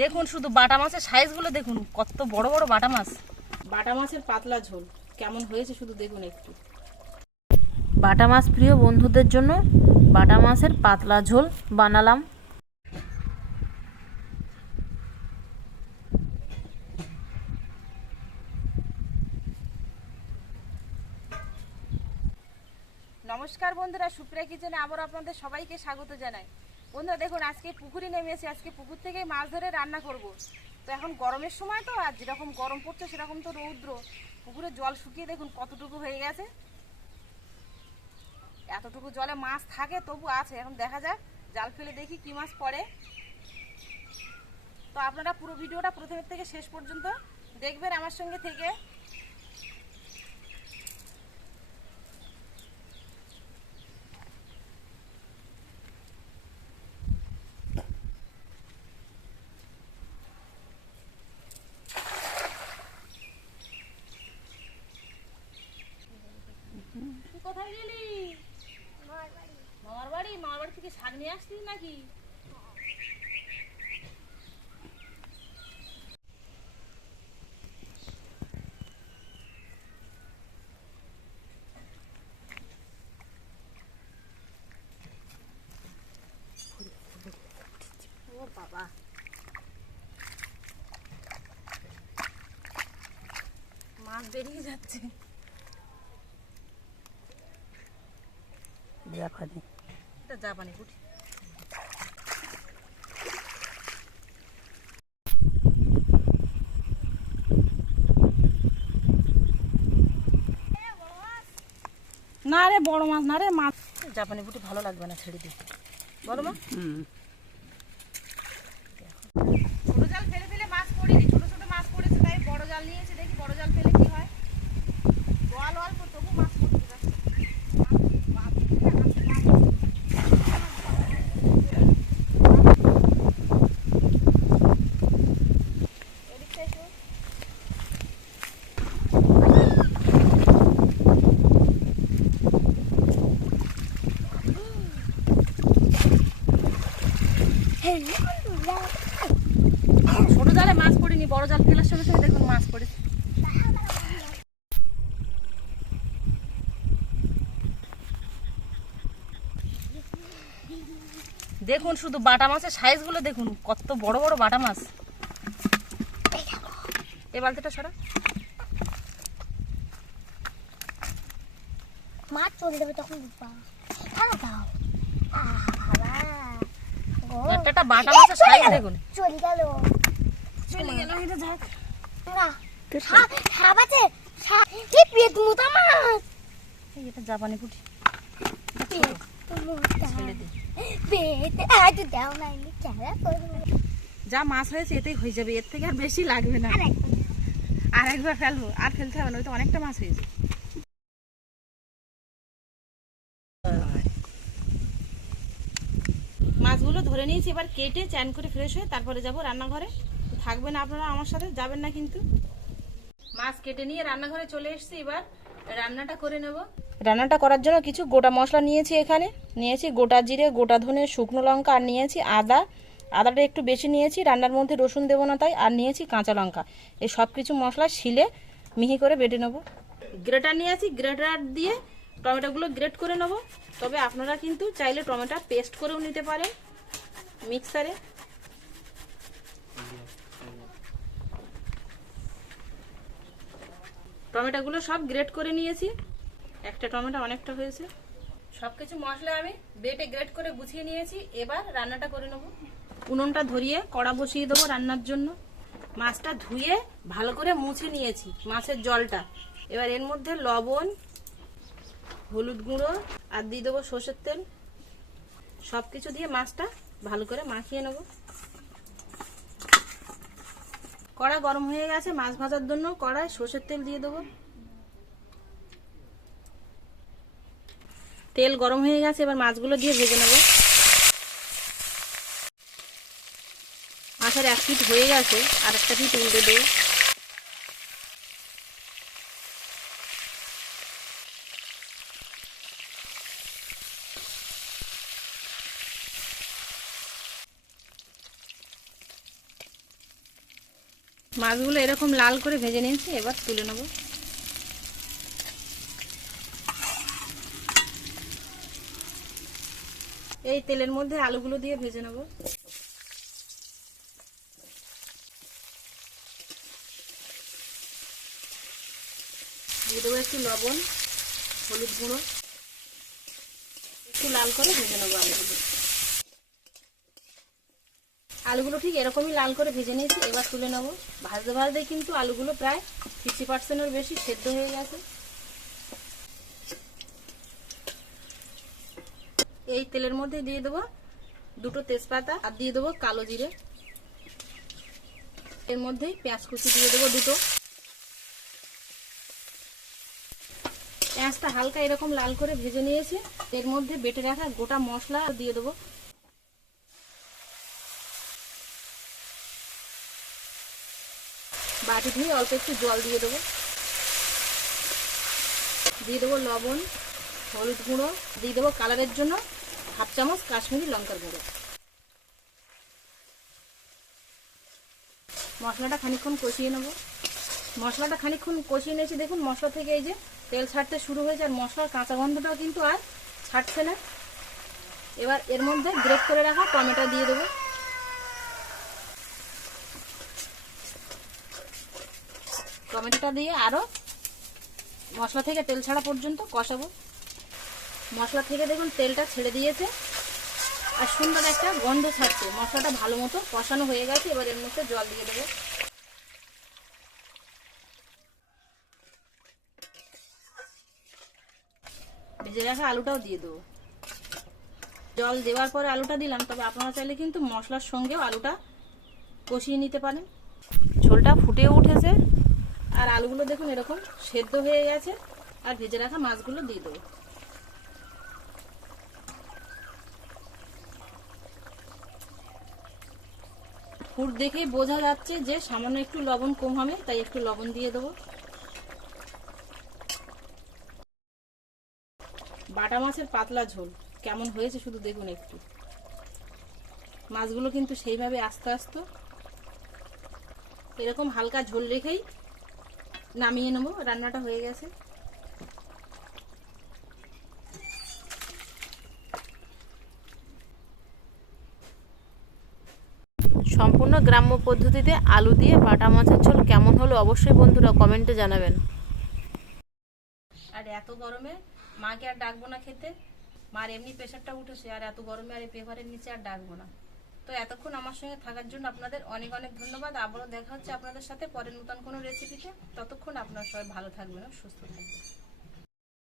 দেখুন শুধু বাটা মাছের সাইজগুলো দেখুন, কত বড় বড় বাটা মাছ। বাটা মাছের পাতলা ঝোল কেমন হয়েছে শুধু দেখুন একটু। বাটা মাছ প্রিয় বন্ধুদের জন্য বাটা মাছের পাতলা ঝোল বানালাম। নমস্কার বন্ধুরা, সুপ্রিয়া কিচেনে আবার আপনাদের সবাইকে স্বাগত জানাই। বন্ধুরা দেখুন, আজকে পুকুরে নেমেছি, আজকে পুকুর থেকে মাছ ধরে রান্না করব। তো এখন গরমের সময় তো, আর যেরকম গরম পড়ছে সেরকম তো রৌদ্র। পুকুরে জল শুকিয়ে দেখুন কতটুকু হয়ে গেছে। এতটুকু জলে মাছ থাকে তবু আছে। এখন দেখা যাক, জাল ফেলে দেখি কি মাছ পড়ে। তো আপনারা পুরো ভিডিওটা প্রথমের থেকে শেষ পর্যন্ত দেখবেন আমার সঙ্গে থেকে। কোথায় গেলি? মামার বাড়ি। মামার বাড়ি থেকে শাক নিয়ে আসছিস নাকি? ও বাবা, মাছ বেরিয়ে যাচ্ছে। জাপানি, এটা জাপানি পুঁটি। না রে, বড় মাছ না রে, মাছ জাপানি পুঁটি ভালো লাগবে না, ছেড়ে দিই। বলো মা। ছোট জাল ফেলে ফেলে মাছ পড়েনি, ছোট ছোট মাছ পড়েছে, তাই বড় জাল নিয়েছে। দেখি বড় জাল ফেলে কি হয়। জল অল্প তবু মাছ পড়তে যাচ্ছে। ছোট জালে মাছ পড়েনি, বড় জাল ফেলার সঙ্গে সঙ্গে দেখুন মাছ পড়েছে। দেখুন শুধু বাটা মাছের সাইজগুলো দেখুন, কত বড় বড় বাটা মাছ। এই বালতিটা সরা। মাছ চলে যাবে তখন বুঝবা। দাও একটা বাটা মাছের সাইজ দেখুন। চলে গেল, চলে গেল, এটা যাক। সাপ আছে, পেট মোটা মাছ। এটা জাপানি পুঁটি। ছেড়ে দে। পেট আজ দাও না, আমি খেলা করবো। যা মাছ হয়েছে এতেই হয়ে যাবে, এর থেকে আর বেশি লাগবে না। আর একবার ফেলবো, আর ফেলতে হবে না, ওই তো অনেকটা মাছ হয়েছে। মাছগুলো ধরে নিয়েছি, এবার কেটে চ্যান করে ফ্রেশ হয়ে তারপরে যাব রান্নাঘরে। থাকবেন আপনারা আমার সাথে, যাবেন না কিন্তু। মাছ কেটে নিয়ে রান্নাঘরে চলে এসেছি, এবার রান্নাটা করে নেব। রান্নাটা করার জন্য কিছু গোটা মশলা নিয়েছি। এখানে নিয়েছি গোটা জিরে, গোটা ধনে, শুকনো লঙ্কা, আর নিয়েছি আদা। আদাটা একটু বেশি নিয়েছি, রান্নার মধ্যে রসুন দেবো না তাই। আর নিয়েছি কাঁচা লঙ্কা। এই সব কিছু মশলা শিলে মিহি করে বেটে নেব। গ্রেটার নিয়েছি, গ্রেটার দিয়ে টমেটোগুলো গ্রেট করে নেব। তবে আপনারা কিন্তু চাইলে টমেটো পেস্ট করেও নিতে পারেন মিক্সারে। টমেটোগুলো সব গ্রেট করে নিয়েছি। একটা টমেটো অনেকটা হয়েছে। সব কিছু মশলা আমি বেটে গ্রেট করে গুছিয়ে নিয়েছি। এবার রান্নাটা করে নেব। উনুনটা ধরিয়ে কড়া বসিয়ে দেবো রান্নার জন্য। মাছটা ধুয়ে ভালো করে মুছে নিয়েছি মাছের জলটা। এবার এর মধ্যে লবণ, হলুদ গুঁড়ো আর দিয়ে দেবো সর্ষের তেল। সব কিছু দিয়ে মাছটা ভালো করে মাখিয়ে নেব। কড়া গরম হয়ে গেছে, মাছ ভাজার জন্য কড়ায় সর্ষের তেল দিয়ে দেবো। তেল গরম হয়ে গেছে, এবার মাছগুলো দিয়ে ভেজে নেব। মাছের এক পিঠ হয়ে গেছে, আর একটা পিঠ উল্টে দেবো। মাছগুলো এরকম লাল করে ভেজে নিয়েছি, এবার তুলে নেব। এই তেলের মধ্যে আলুগুলো দিয়ে ভেজে নেব। দিয়ে দেবো একটু লবণ, হলুদ গুঁড়ো, একটু লাল করে ভেজে নেবো আলুগুলো। আলুগুলো ঠিক এরকমই লাল করে ভেজে নিয়েছি, এবার তুলে নেব। ভাজতে ভাজতে কিন্তু আলুগুলো প্রায় 50%-এর বেশি সেদ্ধ হয়ে গেছে। এই তেলের মধ্যে দিয়ে দেবো 2টো তেজপাতা আর দিয়ে দেবো কালো জিরে। এর মধ্যে পেঁয়াজ কুচি দিয়ে দেবো 2টো। পেঁয়াজটা হালকা এরকম লাল করে ভেজে নিয়েছি, এর মধ্যে বেটে রাখা গোটা মশলা দিয়ে দেবো। বাটি ধুয়ে অল্প একটু জল দিয়ে দেবো। দিয়ে দেবো লবণ, হলুদ গুঁড়ো, দিয়ে দেবো কালারের জন্য 1/2 চামচ কাশ্মীরি লঙ্কার গুঁড়ো। মশলাটা খানিকক্ষণ কষিয়ে নেব। মশলাটা খানিকক্ষণ কষিয়ে নিয়েছি, দেখুন মশলা থেকে এই যে তেল ছাড়তে শুরু হয়েছে, আর মশলার কাঁচা গন্ধটাও কিন্তু আর ছাড়ছে না। এবার এর মধ্যে গ্রেট করে রাখা টমেটো দিয়ে দেবো। টমেটোটা দিয়ে আরও মশলা থেকে তেল ছাড়া পর্যন্ত কষাবো। মশলা থেকে দেখুন তেলটা ছেড়ে দিয়েছে আর সুন্দর একটা গন্ধ ছাড়ছে। মশলাটা ভালো মতো কষানো হয়ে গেছে, এবার এর মধ্যে জল দিয়ে দেবো। ভেজে রাখা আলুটাও দিয়ে দেবো। জল দেওয়ার পরে আলুটা দিলাম, তবে আপনারা চাইলে কিন্তু মশলার সঙ্গেও আলুটা কষিয়ে নিতে পারেন। ঝোলটা ফুটে উঠেছে আর আলুগুলো দেখুন এরকম সেদ্ধ হয়ে গেছে, আর ভেজে রাখা মাছগুলো দিয়ে দেবো। ফুট দেখেই বোঝা যাচ্ছে যে সামান্য একটু লবণ কম হবে, তাই একটু লবণ দিয়ে দেবো। বাটা মাছের পাতলা ঝোল কেমন হয়েছে শুধু দেখুন একটু। মাছগুলো কিন্তু সেইভাবে আস্তে আস্তে এরকম হালকা ঝোল রেখেই নামিয়ে নেবো। রান্নাটা হয়ে গেছে। সম্পূর্ণ গ্রাম্য পদ্ধতিতে আলু দিয়ে বাটা মাছের ঝোল কেমন হলো অবশ্যই বন্ধুরা কমেন্টে জানাবেন। আর এত গরমে মাকে আর ডাকবো না খেতে, মার এমনি প্রেশারটা উঠেছে, আর এত গরমে আর এই পেপারের নিচে আর ডাকবো না। তো এতক্ষণ আমার সঙ্গে থাকার জন্য আপনাদের অনেক অনেক ধন্যবাদ। আবারও দেখা হচ্ছে আপনাদের সাথে পরের নতুন কোনো রেসিপিতে। ততক্ষণ আপনারা সবাই ভালো থাকবেন, সুস্থ থাকবেন।